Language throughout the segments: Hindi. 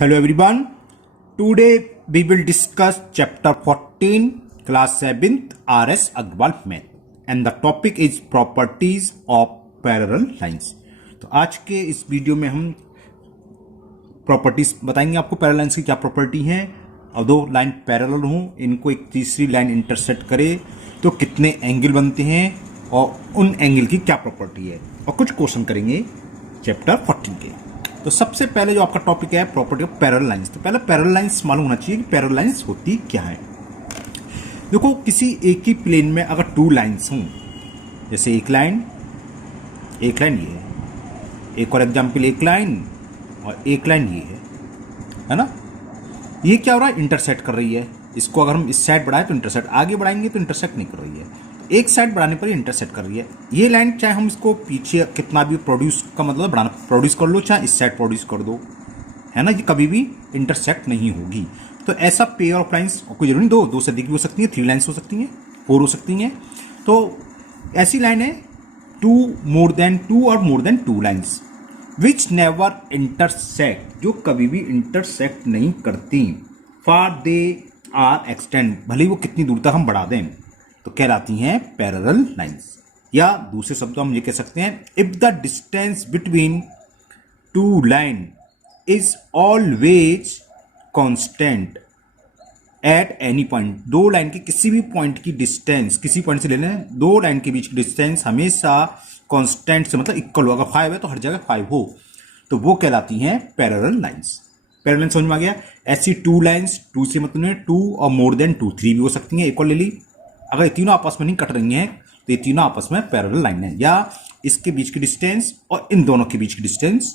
Hello everyone. Today we will discuss chapter 14 class 7th RS Agrawal math and the topic is properties of parallel lines. तो आज के इस वीडियो में हम प्रॉपर्टीज बताएंगे आपको पैरेलल लाइंस की क्या प्रॉपर्टी है और दो लाइन पैरेलल हों इनको एक तीसरी लाइन इंटरसेक्ट करे तो कितने एंगल बनते हैं और उन एंगल की क्या प्रॉपर्टी है और कुछ क्वेश्चन करेंगे चैप्टर 14 के। तो सबसे पहले जो आपका टॉपिक है प्रॉपर्टी ऑफ पैरेलल लाइंस। तो पहले पैरेलल लाइंस मालूम होना चाहिए कि पैरेलल लाइंस होती क्या है। देखो किसी एक ही प्लेन में अगर टू लाइंस हों, जैसे एक लाइन ये है, एक और एग्जांपल एक लाइन और एक लाइन ये है ना। ये क्या हो रहा है, इंटरसेक्ट कर रही है। इसको अगर हम इस साइड बढ़ाएं तो इंटरसेक्ट, आगे बढ़ाएंगे तो इंटरसेक्ट नहीं कर रही है। एक साइड बढ़ाने पर इंटरसेक्ट कर रही है। ये लाइन चाहे हम इसको पीछे कितना भी प्रोड्यूस का मतलब बढ़ाना प्रोड्यूस कर लो, चाहे इस साइड प्रोड्यूस कर दो, है ना, ये कभी भी इंटरसेक्ट नहीं होगी। तो ऐसा पेयर ऑफ लाइंस कोई जरूरी नहीं, दो से अधिक भी हो सकती है, 3 लाइन्स हो सकती हैं, 4 हो सकती हैं। तो ऐसी लाइन है 2 more than 2 और more than 2 lines which never intersect, जो कभी भी इंटरसेक्ट नहीं करती, फॉर दे आर एक्सटेंड, भले ही वो कितनी दूर तक हम बढ़ा दें, तो कहलाती हैं पैरेलल लाइंस। या दूसरे शब्दों हम ये कह सकते हैं if the distance between two line is always constant at any point, दो लाइन के किसी भी पॉइंट की डिस्टेंस, किसी पॉइंट से ले लें, दो लाइन के बीच की डिस्टेंस हमेशा कांस्टेंट से मतलब इक्वल हो। अगर 5 है तो हर जगह 5 हो, तो वो कहलाती हैं पैरेलल लाइंस। पैरेलल लाइन समझ में आ गया। ऐसी टू लाइंस, टू से मतलब 2 और मोर देन 2, 3 भी हो सकती हैं, इक्वल ले ली। अगर ये तीनों आपस में नहीं कट रही हैं तो ये तीनों आपस में पैरेलल लाइन है। या इसके बीच की डिस्टेंस और इन दोनों के बीच की डिस्टेंस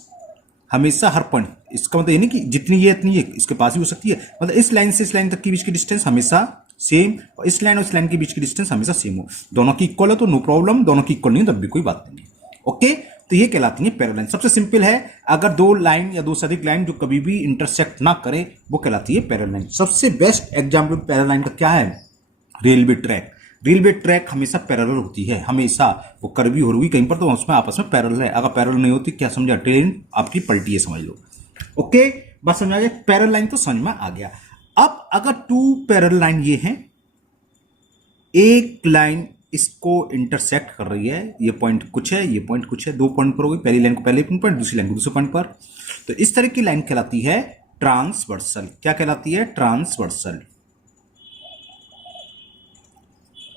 हमेशा हर पॉइंट, इसका मतलब ये नहीं कि जितनी ये इतनी ये इसके पास भी हो सकती है, मतलब इस लाइन से इस लाइन तक के बीच की डिस्टेंस हमेशा सेम और इस लाइन के बीच की डिस्टेंस हमेशा सेम हो। दोनों की इक्वल है तो नो प्रॉब्लम, दोनों की इक्वल नहीं तब भी कोई बात नहीं। ओके, तो ये कहलाती है पैरेलल लाइन। सबसे सिंपल है, अगर दो लाइन या दो से अधिक लाइन जो कभी भी इंटरसेक्ट ना करे वो कहलाती है पैरेलल लाइन। सबसे बेस्ट एग्जाम्पल पैरेलल लाइन का क्या है, रेलवे ट्रैक। रेलवे ट्रैक हमेशा पैरेलल होती है, हमेशा। वो कर्वी हो रही कहीं पर तो उसमें आपस में पैरेलल है। अगर पैरेलल नहीं होती क्या समझा, ट्रेन आपकी पलटी है, समझ लो। ओके, बस समझ आ गया। पैरेलल लाइन तो समझ में आ गया। अब अगर 2 पैरेलल लाइन ये हैं, एक लाइन इसको इंटरसेक्ट कर रही है, ये पॉइंट कुछ है, ये पॉइंट कुछ है, 2 पॉइंट पर होगी, पहली लाइन को पहले पॉइंट, दूसरी लाइन को दूसरे पॉइंट पर, तो इस तरह की लाइन कहलाती है ट्रांसवर्सल। क्या कहलाती है, ट्रांसवर्सल।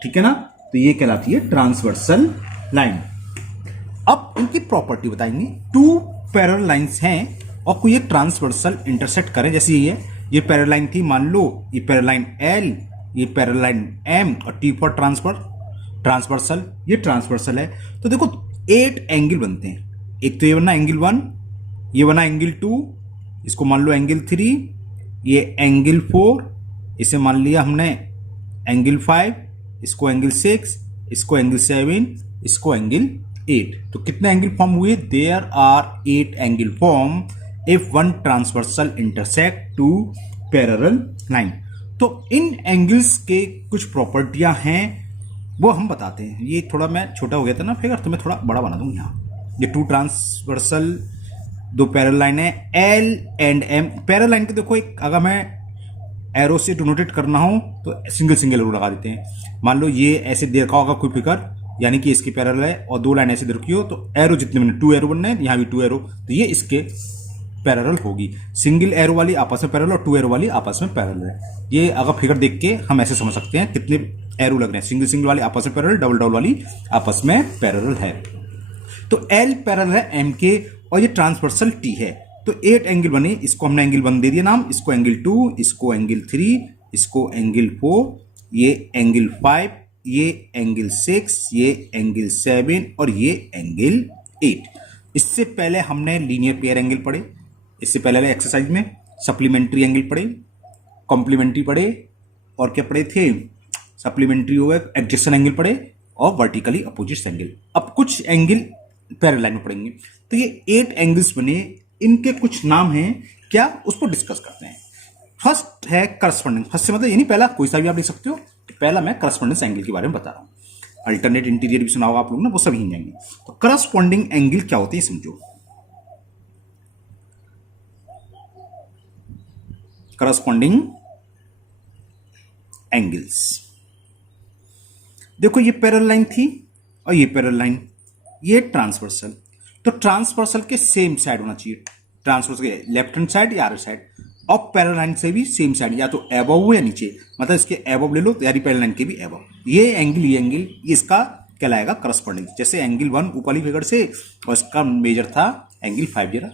ठीक है ना, तो ये कहलाती है ट्रांसवर्सल लाइन। अब इनकी प्रॉपर्टी बताएंगे। 2 पैरेलल लाइंस हैं और कोई एक ट्रांसवर्सल इंटरसेक्ट करें, जैसे ये पैरेलल लाइन थी, मान लो ये पैरेलल लाइन L, ये पैरेलल लाइन M और T फॉर ट्रांसवर्सल, ये ट्रांसवर्सल है। तो देखो 8 एंगल बनते हैं। एक तो ये बना एंगल 1, ये बना एंगल 2, इसको मान लो एंगल 3, ये एंगल 4, इसे मान लिया हमने एंगल 5, इसको एंगल 6, इसको एंगल 7, इसको एंगल 8। तो कितने एंगल फॉर्म हुए, there are 8 angle form if one transversal intersect two parallel line. तो इन एंगल्स के कुछ प्रॉपर्टियां हैं वो हम बताते हैं। ये थोड़ा मैं छोटा हो गया था ना फिगर, तो मैं थोड़ा बड़ा बना दूं। यहाँ ये 2 ट्रांसवर्सल 2 पैरेलल लाइन है L and M। Parallel line के देखो एक, अगर मैं एरो से डिनोटेट करना हो तो सिंगल एरो लगा देते हैं। मान लो ये ऐसे दे रखा होगा कोई फिगर, यानी कि इसकी पैरेलल है और 2 लाइन ऐसे दे रखी हो, तो एरो जितने बने 2 एरो बनने हैं, यहाँ भी 2 एरो, तो ये इसके पैरेलल होगी। सिंगल एरो वाली आपस में पैरेलल और 2 एरो वाली आपस में पैरेलल है। ये अगर फिगर देख के हम ऐसे समझ सकते हैं कितने एरो लग रहे हैं। सिंगल वाली आपस में पैरेलल, डबल वाली आपस में पैरेलल है। तो L पैरेलल है M के और ये ट्रांसवर्सल T है। तो 8 एंगल बने, इसको हमने एंगल 1 दे दिया नाम, इसको एंगल 2, इसको एंगल 3, इसको एंगल 4, ये एंगल 5, ये एंगल 6, ये एंगल 7 और ये एंगल 8। इससे पहले हमने लीनियर पेयर एंगल पढ़े, इससे पहले एक्सरसाइज में सप्लीमेंट्री एंगल पढ़े, कॉम्प्लीमेंट्री पढ़े और क्या पढ़े थे, सप्लीमेंट्री हो गए, एडजेसेंट एंगल पढ़े और वर्टिकली अपोजिट एंगल। अब कुछ एंगल पैरेलल लाइन में पढ़ेंगे। तो ये 8 एंगल्स बने, इनके कुछ नाम हैं क्या, उसको डिस्कस करते हैं। फर्स्ट है करस्पॉन्डेंस। फर्स्ट से मतलब ये नहीं पहला, कोई सा भी आप लिख सकते हो। पहला मैं करस्पॉन्डेंस एंगल के बारे में बता रहा हूँ। अल्टरनेट इंटीरियर भी सुना होगा आप लोग ना, वो सभी ही जाएंगे। तो करस्पॉन्डिंग एंगल क्या होते हैं समझो। Corresponding angles. देखो ये पैरेलल लाइन थी और ये पैरेलल लाइन, ये ट्रांसवर्सल। तो ट्रांसवर्सल के सेम साइड होना चाहिए, ट्रांसवर्सल के लेफ्ट हैंड साइड या राइट साइड, और पैरेलल लाइन से भी सेम साइड, या तो अबव हो या नीचे, मतलब इसके अबव ले लो यानी पैरेलल लाइन के भी अबव। ये एंगल ये इसका कहलाएगा करस्पॉन्डिंग। जैसे एंगल 1 ऊपर वाली फिगर से और इसका मेजर था एंगल 5, जरा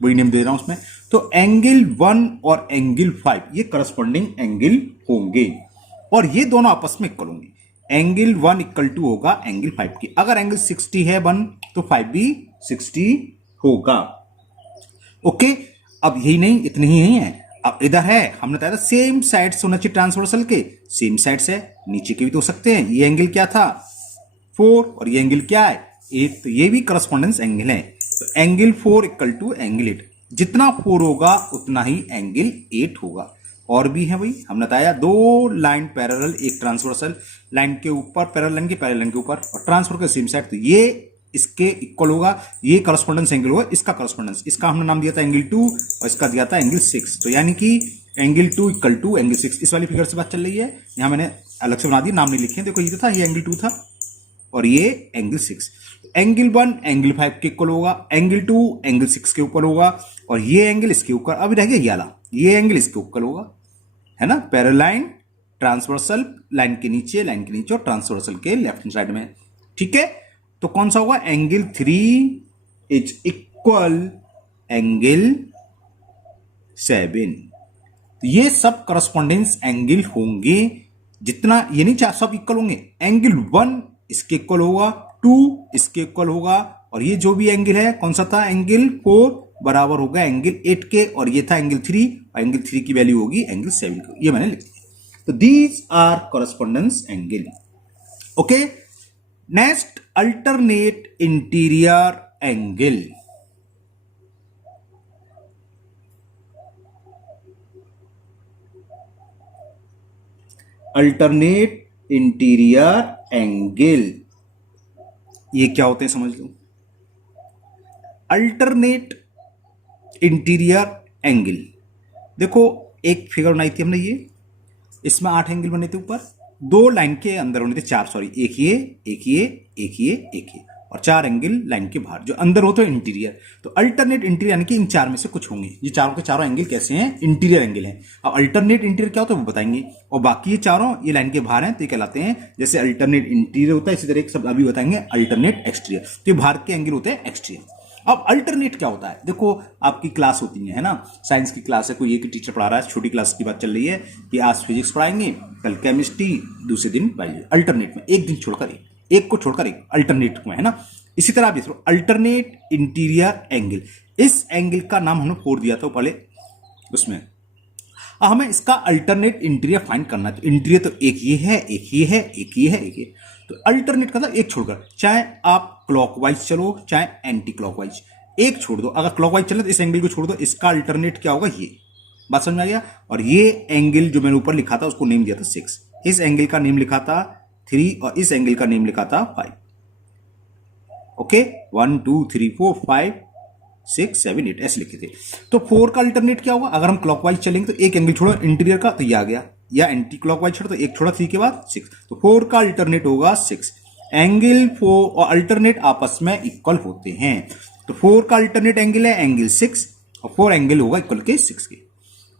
वही नेम दे रहा हूं उसमें। तो एंगल 1 और एंगल 5 ये करस्पॉन्डिंग एंगल होंगे और ये दोनों आपस में इक्वल होंगे। एंगल 1 इक्वल टू होगा एंगल 5 की। अगर एंगल 60 है 1 तो 5 भी 60 होगा। ओके, अब यही नहीं, इतनी ही नहीं है, अब इधर है, हमने बताया था सेम साइड से होना चाहिए ट्रांसवर्सल के, सेम साइड से नीचे के भी तो हो सकते हैं। ये एंगल क्या था 4 और ये एंगल क्या है 8, तो ये भी करस्पॉन्डेंस एंगल है। तो एंगल 4 इक्वल टू एंगल 8, जितना 4 होगा उतना ही एंगल 8 होगा। और भी है भाई, हमने बताया 2 लाइन पैरेलल, एक ट्रांसवर्सल लाइन के ऊपर, पैरेलल लाइन के ऊपर और ट्रांसफर के सेम साइड, तो ये इसके इक्वल होगा, ये करस्पॉन्डेंस एंगल होगा, इसका करस्पॉन्डेंस, इसका हमने नाम दिया था एंगल 2 और इसका दिया था एंगल 6। तो यानी कि एंगल 2 इक्वल टू एंगल 6, इस वाली फिगर से बात चल रही है। यहां मैंने अलग से बना दी, नाम नहीं लिखे, देखो ये था, ये एंगल 2 था और ये एंगल 6। एंगल 1 एंगल 5 के इक्वल होगा, एंगल 2 एंगल 6 के ऊपर होगा और ये एंगल इसके ऊपर, अभी रह गया ये वाला, ये एंगल इसके ऊपर होगा, है ना। पैरेलल लाइन ट्रांसवर्सल लाइन के नीचे और ट्रांसवर्सल के लेफ्ट हैंड साइड में, ठीक है। तो कौन सा होगा, एंगल 3 इज इक्वल एंगल 7। तो ये सब करस्पॉन्डेंस एंगल होंगे, जितना ये नहीं सब इक्वल होंगे। एंगल 1 इसके इक्वल होगा, 2 इसके इक्वल होगा और ये जो भी एंगल है कौन सा था, एंगल 4 बराबर होगा एंगल 8 के, और ये था एंगल 3 और एंगल 3 की वैल्यू होगी एंगल 7 की, ये मैंने लिख दिया। तो these are correspondence angle. Okay, next alternate interior angle. Alternate interior angle, ये क्या होते हैं समझ लो। अल्टरनेट इंटीरियर एंगल, देखो एक फिगर बनाई थी हमने, ये इसमें 8 एंगल बने थे ऊपर, 2 लाइन के अंदर होने थे, 4 सॉरी, एक ये एक ये एक ये एक ये और 4 एंगल लाइन के बाहर, जो अंदर होते हैं इंटीरियर। तो अल्टरनेट इंटीरियर यानी कि इन 4 में से कुछ होंगे। ये चारों के चारों एंगल कैसे हैं, इंटीरियर एंगल हैं। अब अल्टरनेट इंटीरियर क्या होता है वो बताएंगे, और बाकी ये चारों ये लाइन के बाहर हैं तो ये कहलाते हैं, जैसे अल्टरनेट इंटीरियर होता है इसी तरह एक शब्द अभी बताएंगे अल्टरनेट एक्सटीरियर, तो ये बाहर के एंगल होते हैं एक्सटीरियर। अब अल्टरनेट क्या होता है, देखो आपकी क्लास होती है ना, साइंस की क्लास है, कोई एक टीचर पढ़ा रहा है, छोटी क्लास की बात चल रही है कि आज फिजिक्स पढ़ाएंगे, कल केमिस्ट्री, दूसरे दिन बायोलॉजी, अल्टरनेट में एक दिन छोड़कर एक को छोड़कर एक अल्टरनेट में, है ना। इसी तरह आप देखो अल्टरनेट इंटीरियर एंगल, इस एंगल का नाम हमने 4 दिया था पहले उसमें। हमें इसका अल्टरनेट इंटीरियर फाइंड करना है। तो इंटीरियर तो एक ये है, एक ये है, एक ये है, एक ये, तो अल्टरनेट का मतलब एक छोड़कर, चाहे आप क्लॉकवाइज चलो चाहे एंटी क्लॉकवाइज, एक छोड़ दो। अगर क्लॉकवाइज चले तो इस एंगल को छोड़ दो, इसका अल्टरनेट क्या होगा, ये बात समझ में आ गया। और ये एंगल जो मैंने ऊपर लिखा था उसको नेम दिया था 6, इस एंगल का नेम लिखा था 3 और इस एंगल का नेम लिखा था 5। ओके, 1 2 3 4 5 6 7 8 ऐसे लिखे थे। तो 4 का अल्टरनेट क्या होगा, अगर हम क्लॉकवाइज चलेंगे तो एक एंगल छोड़ो इंटीरियर का तो ये आ गया, या एंटी क्लॉकवाइज छोड़ो तो एक छोड़ा 3 के बाद 6, तो 4 का अल्टरनेट होगा 6। एंगल 4 और अल्टरनेट आपस में इक्वल होते हैं, तो 4 का अल्टरनेट एंगल है एंगल 6 और 4 एंगल होगा इक्वल के 6 के।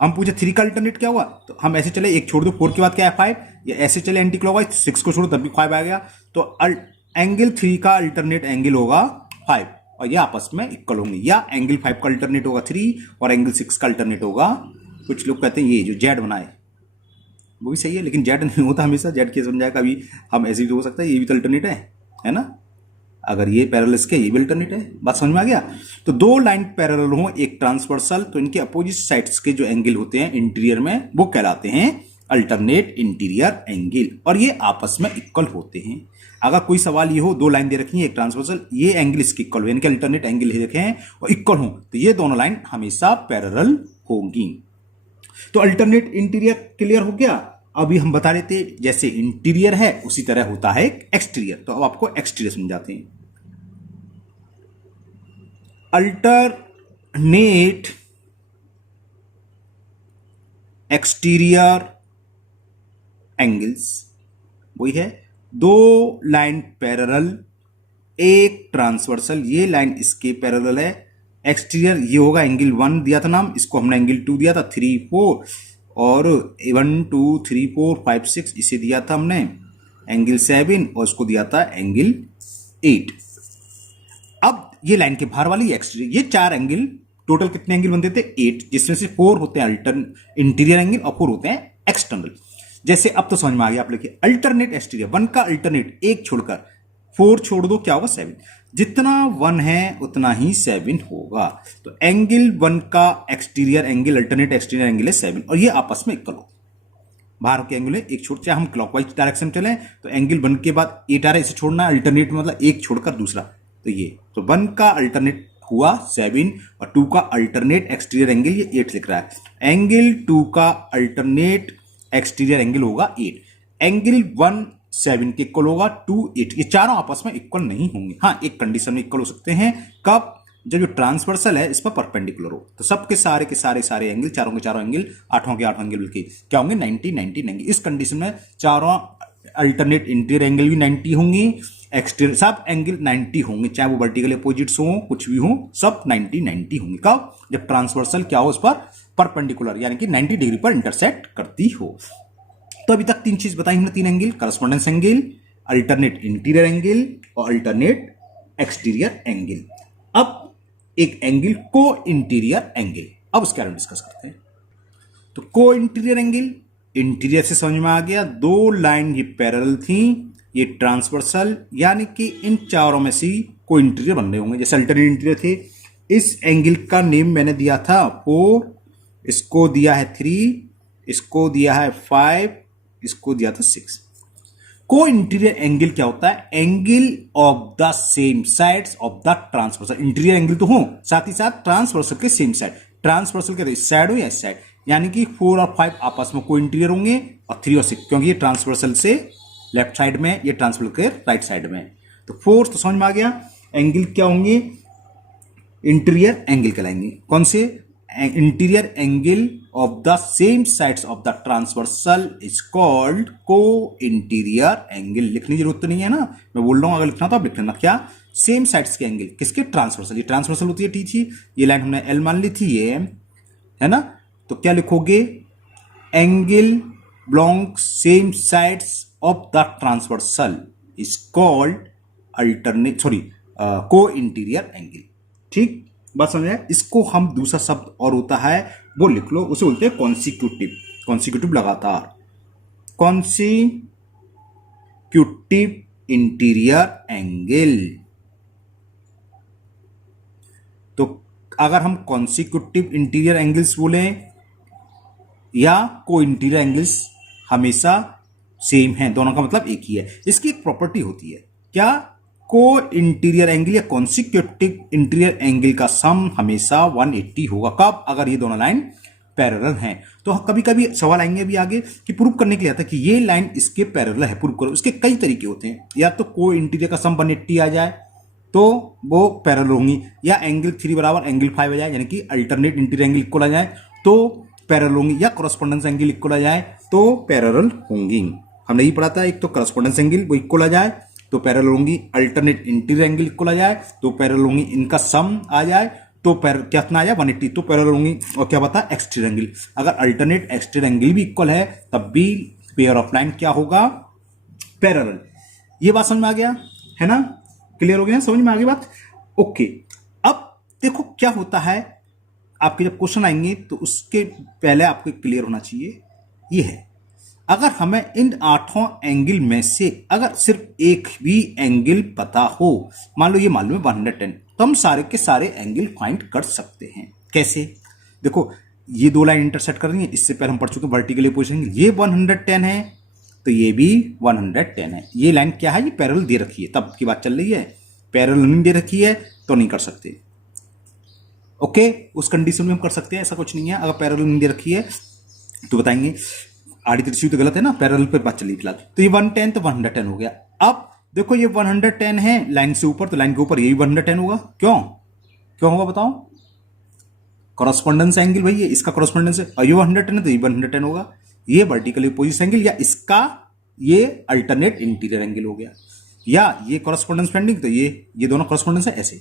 हम पूछे 3 का अल्टरनेट क्या हुआ, तो हम ऐसे चले एक छोड़ दो, 4 के बाद क्या है 5, या ऐसे चले एंटी क्लॉकवाइज 6 को छोड़ो तब भी 5 आ गया, तो एंगल 3 का अल्टरनेट एंगल होगा 5 और ये आपस में इक्वल होंगे, या एंगल 5 का अल्टरनेट होगा 3 और एंगल 6 का अल्टरनेट होगा, कुछ लोग कहते हैं ये जो जेड बनाए वो भी सही है, लेकिन जेड नहीं होता हमेशा, जेड कैसे बन जाएगा, अभी हम ऐसे भी हो सकता है, ये भी तो अल्टरनेट है ना। अगर ये पैरेलल इसके, ये भी अल्टरनेट है, बात समझ में आ गया। तो 2 लाइन पैरेलल हो, एक ट्रांसवर्सल, तो इनके अपोजिट साइड्स के जो एंगल होते हैं इंटीरियर में वो कहलाते हैं अल्टरनेट इंटीरियर एंगल, और ये आपस में इक्वल होते हैं। अगर कोई सवाल ये हो, 2 लाइन दे रखी है एक ट्रांसवर्सल, ये एंगल इसके इक्वल हो, इनके अल्टरनेट एंगल ही रखे हैं और इक्वल हो, तो ये दोनों लाइन हमेशा पैरेलल होंगी। तो अल्टरनेट इंटीरियर क्लियर हो गया। अभी हम बता रहे थे जैसे इंटीरियर है उसी तरह होता है एक्सटीरियर, तो अब आपको एक्सटीरियर समझाते हैं। अल्टरनेट एक्सटीरियर एंगल्स, वही है, दो लाइन पैरेलल, एक ट्रांसवर्सल, ये लाइन इसके पैरेलल है। एक्सटीरियर ये होगा एंगल 1 दिया था नाम, इसको हमने एंगल 2 दिया था, 3 4 और 1 2 3 4 5 6 इसे दिया था हमने एंगल 7 और इसको दिया था एंगल 8। अब ये लाइन के बाहर वाली एक्सटीरियर, ये 4 एंगल, टोटल कितने एंगल बनते थे 8, जिसमें से 4 होते हैं इंटीरियर एंगल और 4 होते हैं एक्सटर्नल। जैसे अब तो समझ में आ गया, आप लिखिए अल्टरनेट एक्सटीरियर, 1 का अल्टरनेट, एक छोड़कर 4 छोड़ दो, क्या होगा 7, जितना 1 है उतना ही 7 होगा। तो एंगल 1 का exterior angle, alternate exterior angle है 7 और ये आपस में इक्वल हो, बाहर के एंगल है, एक छोड़, चाहे हम क्लॉकवाइज डायरेक्शन चले तो एंगल 1 के बाद 8 आ रहा है, इसे छोड़ना, अल्टरनेट मतलब एक छोड़कर दूसरा, तो ये, तो 1 का अल्टरनेट हुआ 7 और 2 का अल्टरनेट एक्सटीरियर एंगल ये 8 लिख रहा है। एंगल 2 का अल्टरनेट एक्सटीरियर एंगल होगा 8, एंगल 1 7 के इक्वल होगा, 2 8, ये चारों आपस में इक्वल नहीं होंगे। हाँ, एक कंडीशन में इक्वल हो सकते हैं, कब, जब जो ट्रांसवर्सल है इस पर परपेंडिकुलर हो, तो सबके सारे के सारे एंगल, चारों के चारों एंगल, आठों के आठों एंगल मिलके क्या होंगे 90 90 90। इस कंडीशन में चारों अल्टरनेट इंटीरियर एंगल भी 90 होंगी, एक्सटीरियर सब एंगल 90 होंगे, चाहे वो वर्टिकल अपोजिट्स हो, कुछ भी हो, सब 90 90 होंगे। कब, जब ट्रांसवर्सल क्या हो, उस पर परपेंडिकुलर यानी कि 90 डिग्री पर इंटरसेक्ट करती हो। तो अभी तक 3 चीज बताई हमने, 3 angle, correspondence angle, alternate interior angle और अल्टरनेट एक्सटीरियर एंगल। अब एक एंगल को इंटीरियर एंगल, अब उसके बारे में डिस्कस करते हैं। तो को इंटीरियर एंगल, इंटीरियर से समझ में आ गया, 2 लाइन ये पैरेलल थी, ये ट्रांसवर्सल, यानी कि इन चारों में से को इंटीरियर बन रहे होंगे। जैसे अल्टरनेट इंटीरियर थे, इस एंगल का नेम मैंने दिया था 4, इसको दिया है 3, इसको दिया है 5, इसको दिया था 6। को इंटीरियर एंगल क्या होता है, angle of the same sides of the transversal. Interior angle तो हो, साथ ही साथ ट्रांसवर्सल के सेम साइड, ट्रांसवर्सल के इस साइड हो या इस साइड, यानी कि 4 और 5 आपस में को इंटीरियर होंगे और 3 और 6, क्योंकि ये ट्रांसवर्सल से लेफ्ट साइड में, ये ट्रांसवर्सल के राइट साइड में। तो 4 तो समझ में आ गया, एंगल क्या होंगे, इंटीरियर एंगल कहलाएंगे। कौन से, interior angle of the same sides of the transversal is called को इंटीरियर एंगल। लिखने की जरूरत तो नहीं है ना, मैं बोल रहा हूं, अगर लिखना तो आप लिख लेना, क्या, सेम साइड्स के एंगल, किसके, ट्रांसवर्सल। ये ट्रांसवर्सल होती है टी थी, ये लाइन हमने एल मान ली थी, ये है ना, तो क्या लिखोगे, angle belong same sides of the transversal is called alternate, sorry, को इंटीरियर एंगल। ठीक, बात समझ आए। इसको हम दूसरा शब्द और होता है, वो लिख लो, उसे बोलते हैं कॉन्सिक्यूटिव, कॉन्सिक्यूटिव लगातार, कॉन्सिक्यूटिव इंटीरियर एंगल। तो अगर हम कॉन्सिक्यूटिव इंटीरियर एंगल्स बोले या को इंटीरियर एंगल्स, हमेशा सेम है, दोनों का मतलब एक ही है। इसकी एक प्रॉपर्टी होती है, क्या, को इंटीरियर एंगल या कॉन्सिक्यूटिव इंटीरियर एंगल का सम हमेशा 180 होगा। कब, अगर ये दोनों लाइन पैरेलल हैं। तो कभी कभी सवाल आएंगे भी आगे कि प्रूव करने के लिए आता है कि ये लाइन इसके पैरेलल है, प्रूव करो। इसके कई तरीके होते हैं, या तो को इंटीरियर का सम 180 आ जाए तो वो पैरेलल होंगी, या एंगल 3 बराबर एंगल 5 आ जाए, यानी कि अल्टरनेट इंटीरियर एंगल इक्वल आ जाए तो पैरेलल होंगी, या कॉरेस्पॉन्डेंस एंगल इक्वल आ जाए तो पैरेलल होंगी। हमने यही पढ़ा था, एक तो कॉरेस्पॉन्डेंस एंगल वो इक्वल आ जाए तो पैरेलल होंगी, अल्टरनेट इंटीरियर एंगल इक्वल आ जाए तो पैरेलल होंगी, इनका सम आ जाए तो कितना आ जाए 180 तो पैरेलल होंगी। और क्या बता, एक्सटीरियर एंगल, अगर अल्टरनेट एक्सटीरियर एंगल भी इक्वल है तब भी पेयर ऑफ लाइन क्या होगा, पैरेलल। ये बात समझ में आ गया है ना, क्लियर हो गया, समझ में आ गई बात, ओके। अब देखो क्या होता है, आपके जब क्वेश्चन आएंगे तो उसके पहले आपको क्लियर होना चाहिए, ये है, अगर हमें इन 8 एंगल में से अगर सिर्फ एक भी एंगल पता हो, मान लो ये मालूम है 110, तो हम सारे के सारे एंगल फाइंड कर सकते हैं। कैसे, देखो ये 2 लाइन इंटरसेक्ट कर रही है, इससे पहले हम पढ़ चुके हैं वर्टिकल अपोजिशन एंगल, ये 110 है तो ये भी 110 है। ये लाइन क्या है, ये पैरेलल दे रखी है, तब की बात चल रही है, पैरेलल नहीं दे रखी है तो नहीं कर सकते। ओके, उस कंडीशन में हम कर सकते हैं, ऐसा कुछ नहीं है। अगर पैरेलल नहीं दे रखी है तो बताएंगे, आड़ी तिरछी तो गलत है ना, पैरेलल पे बात चली फिलहाल। तो ये 110 तो 110 हो गया। अब देखो ये 110 है लाइन से ऊपर, तो लाइन के ऊपर ये भी 110 होगा। क्यों, क्यों होगा बताओ, कॉरस्पॉन्डेंस एंगल भाई ये इसका कॉरस्पॉन्डेंस है, और ये 110 है तो ये 110 होगा। ये वर्टिकली अपोजिट एंगल या इसका ये अल्टरनेट इंटीरियर एंगल हो गया, या ये कॉरस्पॉन्डेंस पेंडिंग तो ये दोनों कॉरस्पॉन्डेंस है ऐसे।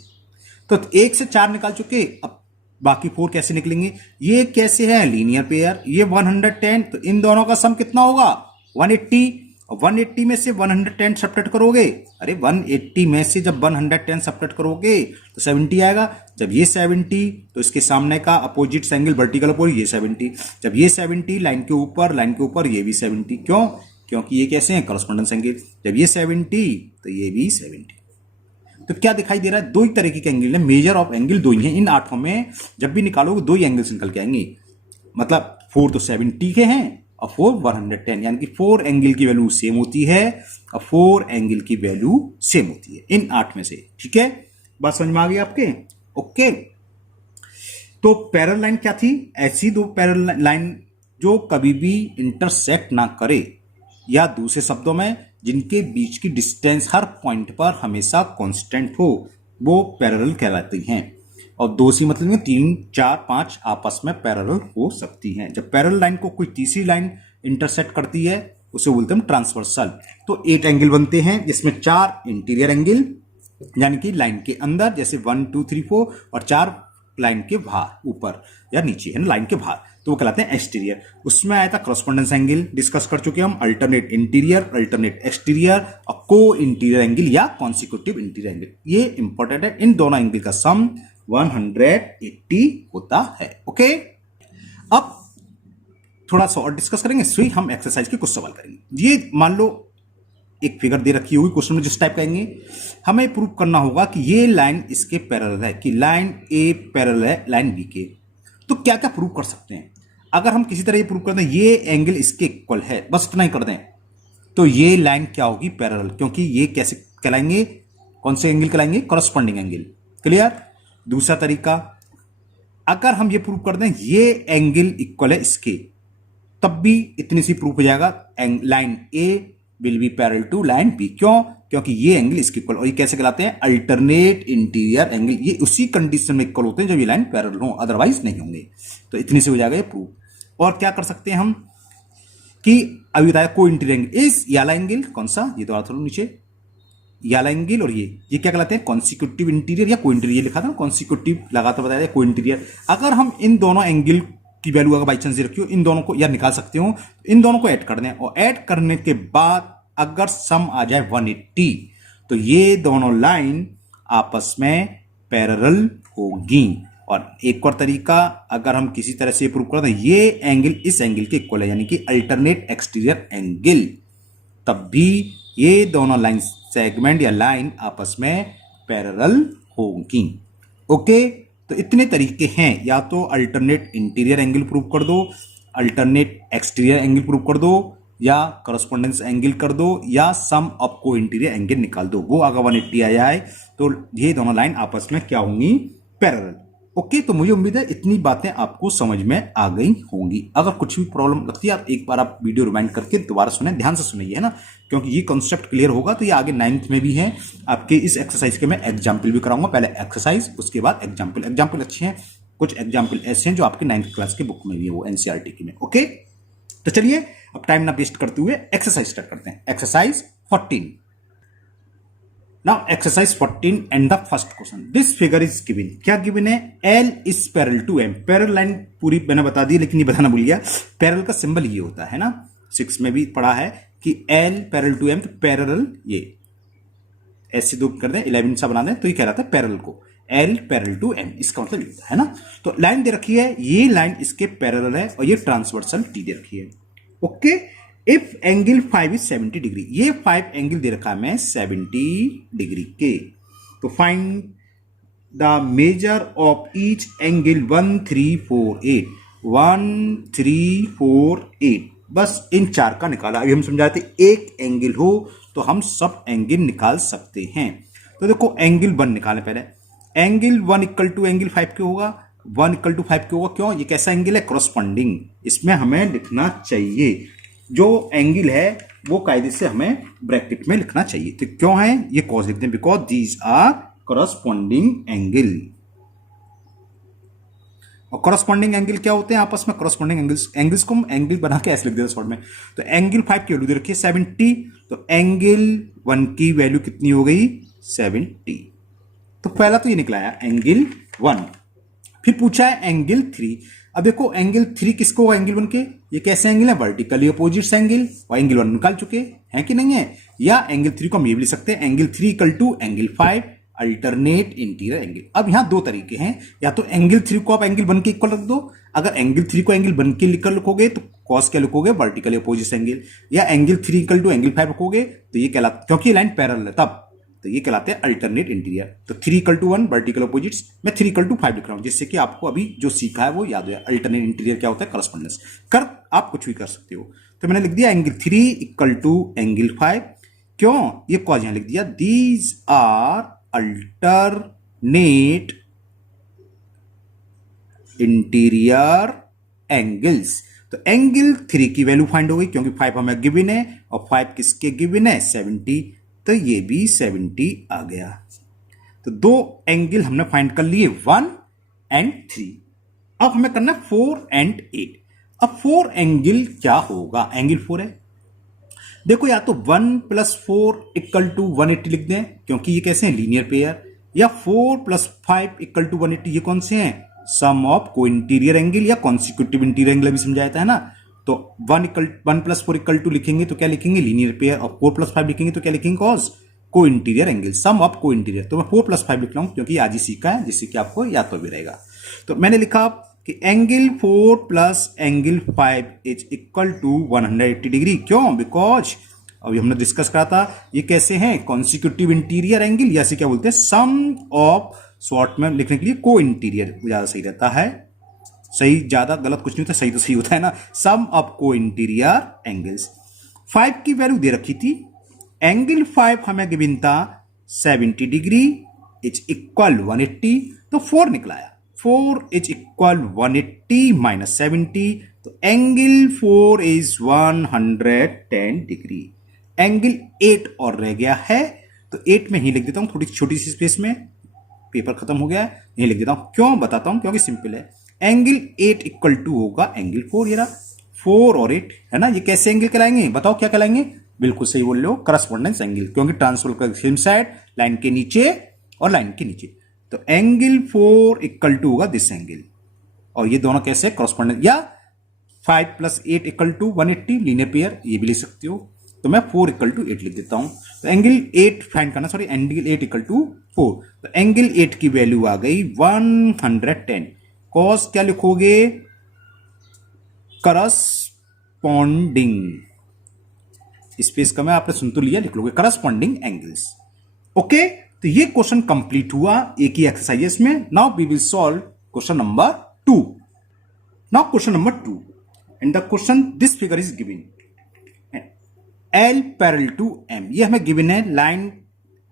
तो 1 से 4 निकाल चुके, अब बाकी 4 कैसे निकलेंगे? ये कैसे है लीनियर पेयर, ये 110, तो इन दोनों का सम कितना होगा 180, और 180 में से 110 सब्ट्रैक्ट करोगे, अरे 180 में से जब 110 सब्ट्रैक्ट करोगे तो 70 आएगा। जब ये 70 तो इसके सामने का अपोजिट एंगल वर्टिकल अपोजिट ये 70, जब ये 70 लाइन के ऊपर ये भी 70, क्यों? क्योंकि ये कैसे हैं कॉरस्पॉन्डेंस एंगल। जब ये 70 तो ये भी 70। तो क्या दिखाई दे रहा है? दो ही तरीके के एंगल है, मेजर ऑफ एंगल दो ही है। इन आठों में जब भी निकालोगे दो ही एंगल्स निकल के आएंगे, मतलब 4 तो 70 के हैं और 4 110, यानी कि 4 एंगल की वैल्यू सेम होती है और 4 एंगल की वैल्यू सेम होती है इन 8 में से। ठीक है, बात समझ में आ गई आपके? ओके, तो पैरेलल लाइन क्या थी? ऐसी दो पैरेलल लाइन जो कभी भी इंटरसेक्ट ना करे, या दूसरे शब्दों में जिनके बीच की डिस्टेंस हर पॉइंट पर हमेशा कांस्टेंट हो, वो पैरेलल कहलाती हैं। और दो सी मतलब 3 4 5 आपस में पैरेलल हो सकती हैं। जब पैरेलल लाइन को कोई तीसरी लाइन इंटरसेक्ट करती है उसे बोलते हैं ट्रांसवर्सल। तो 8 एंगल बनते हैं जिसमें 4 इंटीरियर एंगल यानी कि लाइन के अंदर, जैसे 1 2 3 4, और 4 लाइन के बाहर ऊपर या नीचे है ना, लाइन के बाहर, तो वो कहलाते हैं एक्सटीरियर। उसमें आया था करस्पॉन्डेंस एंगल, डिस्कस कर चुके हम, अल्टरनेट इंटीरियर, अल्टरनेट एक्सटीरियर और को इंटीरियर एंगल या कॉन्सिक्यूटिव इंटीरियर एंगल। ये इंपॉर्टेंट है, इन दोनों एंगल का सम 180 होता है। ओके, अब थोड़ा सा और डिस्कस करेंगे, फिर हम एक्सरसाइज के कुछ सवाल करेंगे। ये मान लो एक फिगर दे रखी होगी, क्वेश्चन में जिस टाइप कहेंगे, हमें प्रूव करना होगा कि ये लाइन इसके पैरेलल है, कि लाइन ए पैरेलल है लाइन बी के। तो क्या क्या प्रूव कर सकते हैं? अगर हम किसी तरह ये प्रूव कर दें ये एंगल इसके इक्वल है, बस इतना ही कर दें, तो ये लाइन क्या होगी? पैरेलल, क्योंकि ये कैसे कहलाएंगे? कौन से एंगल कहलाएंगे? Corresponding angle. क्लियर? दूसरा तरीका, अगर हम ये प्रूव कर दें ये एंगल इक्वल है इसके, तब भी इतनी सी प्रूफ हो जाएगा, line A will be parallel to line B. क्यों? क्योंकि ये एंगल इसके इक्वल, और ये कैसे कहलाते हैं? Alternate interior angle. ये उसी कंडीशन में इक्वल होते हैं जब ये लाइन पैरेलल हो, अदरवाइज नहीं होंगे। तो इतनी से हो जाएगा ये प्रूफ। और क्या कर सकते हैं हम कि अभी बताया को इंटीरियर एंगल इस याला एंगल, कौन सा? ये तो थोड़ा नीचे याला एंगल, और ये क्या कहलाते हैं? कॉन्सिक्यूटिव इंटीरियर या को इंटीरियर लिखा था ना, कॉन्सिक्यूटिव लगाता बताया को इंटीरियर। अगर हम इन दोनों एंगल की वैल्यू अगर बाई चांस रखी हो, इन दोनों को या निकाल सकते हो, इन दोनों को ऐड कर दें, और ऐड करने के बाद अगर सम आ जाए 180, तो ये दोनों लाइन आपस में पैरेलल होगी। और एक और तरीका, अगर हम किसी तरह से प्रूव कर दें ये एंगल इस एंगल के इक्वल है, यानी कि अल्टरनेट एक्सटीरियर एंगल, तब भी ये दोनों लाइन सेगमेंट या लाइन आपस में पैरेलल होगी। ओके, तो इतने तरीके हैं, या तो अल्टरनेट इंटीरियर एंगल प्रूव कर दो, अल्टरनेट एक्सटीरियर एंगल प्रूव कर दो, या करस्पॉन्डेंस एंगल कर दो, या सम ऑफ को इंटीरियर एंगल निकाल दो। वो अगर 180 आ जाए तो ये दोनों लाइन आपस में क्या होंगी? पैरेलल। ओके, तो मुझे उम्मीद है इतनी बातें आपको समझ में आ गई होंगी। अगर कुछ भी प्रॉब्लम लगती है, आप एक बार आप वीडियो रिवाइंड करके दोबारा सुने, ध्यान से सुनिए, है ना, क्योंकि ये कॉन्सेप्ट क्लियर होगा तो ये आगे 9th में भी है। आपके इस एक्सरसाइज के मैं एग्जाम्पल भी कराऊंगा, पहले एक्सरसाइज उसके बाद एग्जाम्पल। एग्जाम्पल अच्छे हैं, कुछ एग्जाम्पल ऐसे हैं जो आपके 9th क्लास की बुक में भी है, वो एनसीईआरटी की में। ओके, तो चलिए अब टाइम ना वेस्ट करते हुए एक्सरसाइज स्टार्ट करते हैं। Exercise 14। Now exercise 14 and the first question. This figure is given. क्या given है? L is parallel to M. Parallel line पूरी मैंने बता दी, लेकिन ये बताना भूल गया, पैरेलल का सिंबल ये होता है ना, 6 में भी पढ़ा है कि L पैरेलल टू M, तो पैरेलल ये ऐसे दो कर दें, 11 सा बना दें, तो ये कह रहा था पैरेलल को L पैरेलल टू M, इसका मतलब ये होता है ना। तो लाइन दे रखी है, ये लाइन इसके पैरेलल है और ये ट्रांसवर्सल T दे रखी है। Okay, if angle 5 is 70 degree, ये 5 एंगल दे रखा है मैं 70 डिग्री के, तो find the measure of each angle 1348, 1348, बस इन 4 का निकाला। अभी हम समझाते एक एंगल हो तो हम सब एंगल निकाल सकते हैं। तो देखो एंगल 1 निकालें पहले, एंगल 1 इक्वल टू एंगल 5 के होगा, 1 इक्वल टू 5 के होगा। क्यों? ये कैसा एंगल है? क्रॉसपॉन्डिंग। इसमें हमें लिखना चाहिए जो एंगल है वो कायदे से हमें ब्रैकेट में लिखना चाहिए। तो क्यों है? ये कॉज लिखते हैं, because these are corresponding angle. और करस्पॉन्डिंग एंगल क्या होते हैं आपस में, करस्पॉन्डिंग एंगल्स को हम एंगल बना के ऐसे लिख देते हैं शॉर्ट में। तो एंगल 5 की वैल्यू दे रखी है 70, तो एंगल 1 की वैल्यू कितनी हो गई 70। तो पहला तो ये निकला है एंगल 1। फिर पूछा है एंगल 3। अब देखो एंगल 3 किसको होगा एंगल 1 के, ये कैसे एंगल है वर्टिकली अपोजिट्स एंगल, और एंगल 1 निकाल चुके हैं कि नहीं है। या एंगल 3 को हम ये भी लिख सकते हैं angle 3 equal to angle 5 alternate interior angle. अब यहां दो तरीके हैं, या तो एंगल 3 को आप एंगल 1 के इक्वल रख दो, अगर एंगल 3 को एंगल 1 के लिखकर लिखोगे तो कॉस क्या लिखोगे वर्टिकली अपोजिट एंगल, या एंगल 3 इक्वल टू एंगल 5 रखोगे तो ये कहलाता, क्योंकि ये लाइन पैरेलल है तब, तो ये कहलाते हैं अल्टरनेट इंटीरियर। तो 3 इक्वल टू 1 वर्टिकल अपोजिट्स, मैं 3 इक्वल टू 5 लिख रहा हूं जिससे कि आपको अभी जो सीखा है वो याद हो। अल्टरनेट इंटीरियर क्या होता है, करस्पॉन्डेंस कर आप कुछ भी कर सकते हो। तो मैंने लिख दिया एंगल 3 इक्वल टू एंगल 5, क्यों ये कॉज यहां लिख दिया, these are alternate interior angles. तो एंगल 3 की वैल्यू फाइंड हो गई क्योंकि 5 हमें गिवन है, और 5 किसके गिवन है 70, तो ये भी 70 आ गया। तो दो एंगल हमने फाइंड कर लिए 1 एंड 3। अब हमें करना है 4 एंड 8। अब 4 एंगल क्या होगा, एंगल 4 है, देखो या तो 1 प्लस 4 इक्वल टू 180 लिख दें क्योंकि ये कैसे हैं लीनियर पेयर, या 4 प्लस 5 इक्वल टू 180, ये कौन से हैं सम ऑफ को इंटीरियर एंगल या कॉन्सिक्यूटिव इंटीरियर एंगल भी समझाया था है ना। तो 1 प्लस 4 इक्वल टू लिखेंगे तो क्या लिखेंगे लीनियर पेयर, और 4 प्लस 5 लिखेंगे तो क्या लिखेंगे कॉस को इंटीरियर एंगल, सम ऑफ को इंटीरियर। तो मैं 4 प्लस 5 लिख रहा हूं क्योंकि आज ही सीखा है, जिससे कि आपको याद तो भी रहेगा। तो मैंने लिखा कि angle 4 plus angle 5 is equal to 180 degree, क्यों, बिकॉज अभी हमने डिस्कस करा था ये कैसे हैं कॉन्सिक्यूटिव इंटीरियर एंगल, या इसे क्या बोलते हैं सम ऑफ, शॉर्ट में लिखने के लिए को इंटीरियर ज्यादा सही रहता है, सही ज्यादा गलत कुछ नहीं होता, सही तो सही होता है ना, सम ऑफ को इंटीरियर एंगल्स। 5 की वैल्यू दे रखी थी, एंगल 5 हमें गिवन था 70 डिग्री इज इक्वल 180, तो 4 निकलाया, 4 इज इक्वल 180 माइनस 70, तो एंगल 4 इज 110 डिग्री। एंगल 8 और रह गया है, तो 8 में ही लिख देता हूं, थोड़ी छोटी सी स्पेस में, पेपर खत्म हो गया है, यही लिख देता हूं, क्यों बताता हूं, क्योंकि सिंपल है। एंगल 8 इक्वल टू होगा एंगल 4, ये रहा 4 और 8 है ना, ये कैसे एंगल कहलाएंगे बताओ, क्या कहलाएंगे, बिल्कुल सही बोल रहे हो, करस्पॉन्डेंस एंगल, क्योंकि ट्रांसफर का सेम साइड लाइन के नीचे और लाइन के नीचे। तो एंगल 4 इक्वल टू होगा दिस एंगल, और ये दोनों कैसे करस्पॉन्डेंस, या 5 plus 8 equal to 180 linear pair, ये भी लिख सकते हो। तो मैं 4 इक्वल टू 8 लिख देता हूं। तो एंगल 8 फाइंड करना, सॉरी एंगल 8 इक्वल टू 4, तो एंगल 8 की वैल्यू आ गई 110। कॉस क्या लिखोगे, करस्पॉन्डिंग, स्पेस का मैं आपने सुन तो लिया, लिख लोगे करस्पॉन्डिंग एंगल्स। ओके, तो ये क्वेश्चन कंप्लीट हुआ एक ही एक्सरसाइज में। Now we will solve question number 2। Now question number 2, and the question this figure is given L parallel to M, ये हमें गिवन है line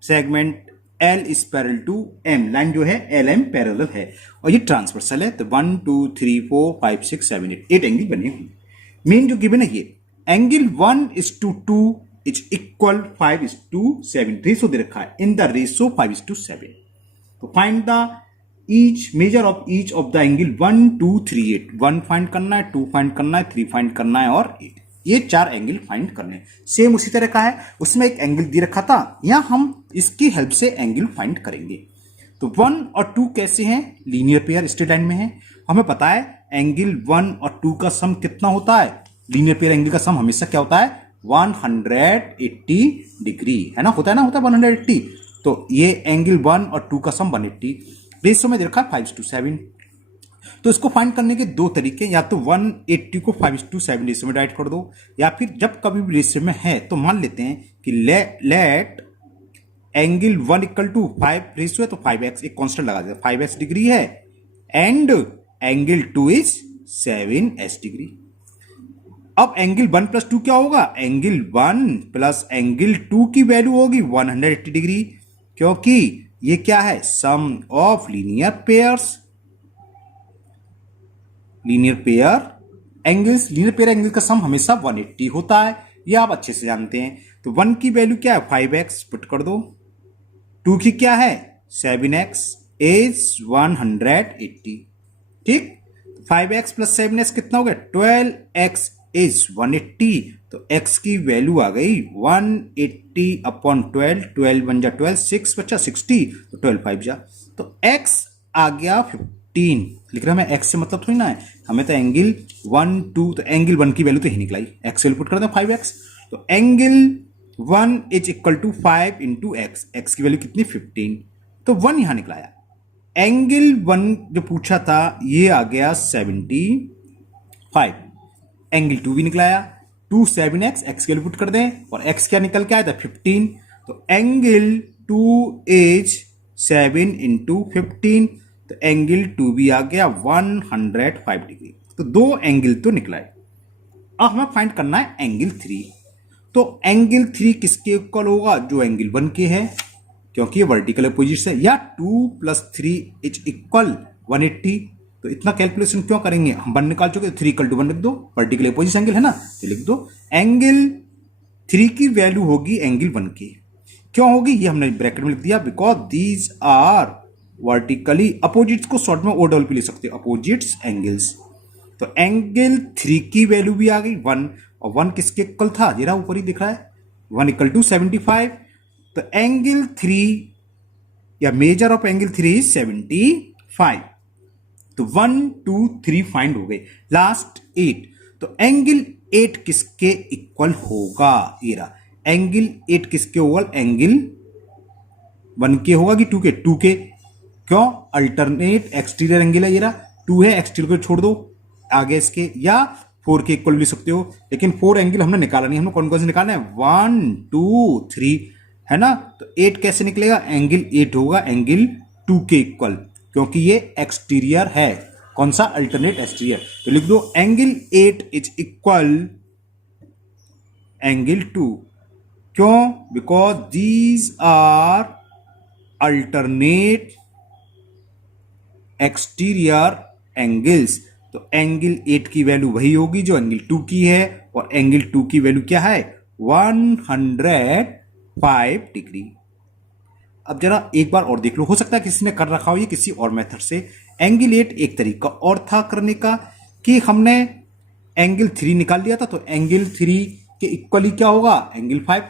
segment L is parallel to M, line जो है LM पैरेलल है, और ये ट्रांसवर्सल है। तो 1 2 3 4 5 6 7 8 एंगल बने हुए। मेन जो गिवन है ये एंगल 1:2 इज इक्वल 5:7, रेशो दे रखा है इन द रेशो 5:7। तो find the each measure of each of the angle 1 2 3 8, 1 find करना है, 2 फाइंड करना है, 3 फाइंड करना है और 8, ये 4 एंगल फाइंड करने। सेम उसी तरह का है, उसमें एक एंगल दे रखा था, यहां हम इसकी हेल्प से एंगल फाइंड करेंगे। तो 1 और 2 कैसे हैं, लीनियर पेयर स्ट्रेट लाइन में है, हमें पता है एंगल 1 और 2 का सम कितना होता है, लीनियर पेयर एंगल का सम हमेशा क्या होता है 180 डिग्री, है ना, होता है ना, होता है 180। तो ये एंगल 1 और 2 का सम 180, रेशो में दे रखा है 5:7। तो इसको फाइंड करने के दो तरीके, या तो 180 को 5:7 रेशियो में डिवाइड कर दो, या फिर जब कभी भी रेशियो में है तो मान लेते हैं कि let angle 1 equal to 5 ratio है, तो 5x एक कांस्टेंट लगा देते, 5x डिग्री है, and angle 2 is 7s degree. अब एंगल 1 प्लस 2 क्या होगा, एंगल 1 प्लस एंगल 2 की वैल्यू होगी 180 डिग्री, क्योंकि ये क्या है sum of linear pairs, linear pair angles, linear pair angle का सम हमेशा 180 होता है, ये आप अच्छे से जानते हैं। तो 1 की वैल्यू क्या है 5x पुट कर दो, 2 की क्या है 7x इज 180, ठीक। 5x प्लस 7x कितना हो गया 12x इज 180, तो x की वैल्यू आ गई 180 अपॉन 12, 12 बन जा 12, 6 बचा 60, तो 12 5 जा, तो x आ गया 15। लिख रहा मैं x से मतलब थोड़ी ना है, हमें तो एंगल 1 2, तो एंगल 1 की वैल्यू तो ही निकलाई, x वैल्यू पुट कर दें 5x, तो angle 1 is equal to 5 into x, x की वैल्यू कितनी 15, तो 1 यहां निकलाया। एंगल 1 जो पूछा था ये आ गया 75, एंगल 2 भी निकलाया 2 7x, एक्स की वैल्यू पुट कर दें, और x क्या निकल के आया था 15, तो एंगल 2 इज 7 इंटू 15, तो एंगल 2 भी आ गया 105 डिग्री, तो दो एंगल तो निकलाए। अब हमें फाइंड करना है एंगल 3, तो एंगल 3 किसके इक्वल होगा, जो एंगल 1 के है, क्योंकि ये वर्टिकल अपोजिट है, या 2 प्लस 3 इज इक्वल 180, तो इतना कैलकुलेशन क्यों करेंगे, हम 1 निकाल चुके, 3 इक्वल टू 1 लिख दो, वर्टिकल अपोजिट एंगल है ना, तो लिख दो एंगल 3 की वैल्यू होगी एंगल 1 की, क्यों होगी ये हमने ब्रैकेट में लिख दिया, because these are vertically opposites को शॉर्ट में ओडबल पे ले सकते हो, अपोजिट्स एंगल्स, तो एंगल 3 की वैल्यू भी आ गई 1, और 1 किसके इक्वल था, जरा ऊपर ही दिख रहा है 1 इक्वल टू 75, तो एंगल 3 या मेजर ऑफ एंगल 3 इज 75, तो 1 2 3 फाइंड हो गए, लास्ट 8, तो एंगल 8 किसके इक्वल होगा, ये रहा एंगल 8 किसके होगा, एंगल 1 के होगा कि 2 के, 2 के, क्यों अल्टरनेट एक्सटीरियर एंगल है, ये रहा 2 है, एक्सटीरियर को छोड़ दो आगे इसके, या 4 के इक्वल ले सकते हो, लेकिन 4 एंगल हमने निकाला नहीं, हमने कौन कौन से निकालना है 1 2 3 है ना, तो 8 कैसे निकलेगा, एंगल 8 होगा एंगल 2 के इक्वल, क्योंकि ये एक्सटीरियर है, कौन सा अल्टरनेट एक्सटीरियर, तो लिख दो एंगल 8 इज इक्वल एंगल 2, क्यों, because these are alternate exterior angles, तो एंगल 8 की वैल्यू वही होगी जो एंगल 2 की है, और एंगल 2 की वैल्यू क्या है 105 डिग्री। अब जरा एक बार और देख लो, हो सकता है किसी ने कर रखा हो ये किसी और मेथड से। एंगल 8 एक तरीका और था करने का कि हमने एंगल 3 निकाल लिया था, तो एंगल 3 के इक्वली क्या होगा एंगल 5,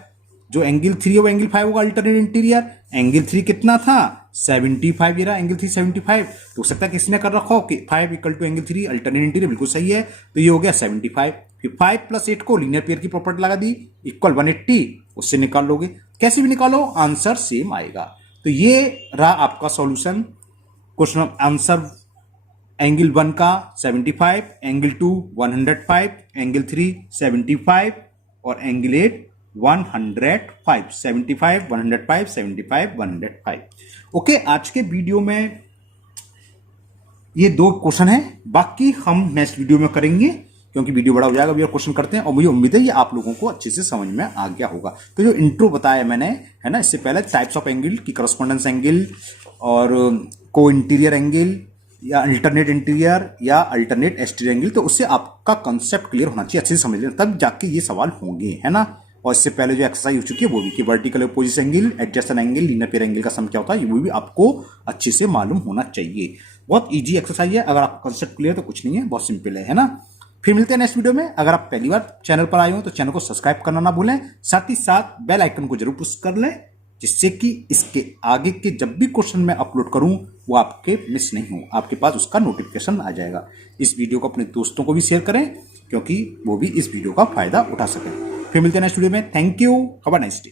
जो एंगल 3 है वो एंगल 5 होगा अल्टरनेट इंटीरियर, एंगल 3 कितना था 75, ये रहा एंगल 3 75, तो हो सकता है किसी ने कर रखा हो कि 5 equal to angle 3 alternate interior, बिल्कुल सही है, तो ये हो गया 75, फिर 5 प्लस 8 को लीनियर पेयर की प्रॉपर्टी लगा दी इक्वल 180, उससे निकाल लोगे, कैसे भी निकालो आंसर सेम आएगा। तो ये रहा आपका सॉल्यूशन, क्वेश्चन आंसर एंगल 1 का 75, एंगल 2 105, एंगल 3 75 और एंगल 8 105, 75 105 75 105। ओके, आज के वीडियो में ये 2 क्वेश्चन है, बाकी हम नेक्स्ट वीडियो में करेंगे क्योंकि वीडियो बड़ा हो जाएगा, अभी और क्वेश्चन करते हैं, और मुझे उम्मीद है ये आप लोगों को अच्छे से समझ में आ गया होगा। तो जो इंट्रो बताया मैंने है ना, इससे पहले टाइप्स ऑफ एंगल की करस्पॉन्डेंस एंगल और को इंटीरियर एंगल या अल्टरनेट इंटीरियर या अल्टरनेट एक्सटीरियर एंगल, तो उससे आपका कंसेप्ट क्लियर होना चाहिए, अच्छे से समझ लेना, तब जाके ये सवाल होंगे, है ना। और इससे पहले जो एक्सरसाइज हो चुकी है वो भी कि vertical opposite angle, adjacent angle, linear pair angle का सम क्या होता है, वो भी आपको अच्छे से मालूम होना चाहिए। बहुत इजी एक्सरसाइज है, अगर आपका कंसेप्ट क्लियर तो कुछ नहीं है, बहुत सिंपल है ना। फिर मिलते हैं नेक्स्ट वीडियो में। अगर आप पहली बार चैनल पर आए हो तो चैनल को सब्सक्राइब करना ना भूलें, साथ ही साथ बेल आइकन को जरूर पुश कर लें, जिससे कि इसके आगे के जब भी क्वेश्चन मैं अपलोड करूं वो आपके मिस नहीं हो, आपके पास उसका नोटिफिकेशन आ जाएगा। इस वीडियो को अपने दोस्तों को भी शेयर करें क्योंकि वो भी इस वीडियो का फायदा उठा सकें। फिर मिलते हैं नेक्स्ट वीडियो में। Thank you, have a nice day.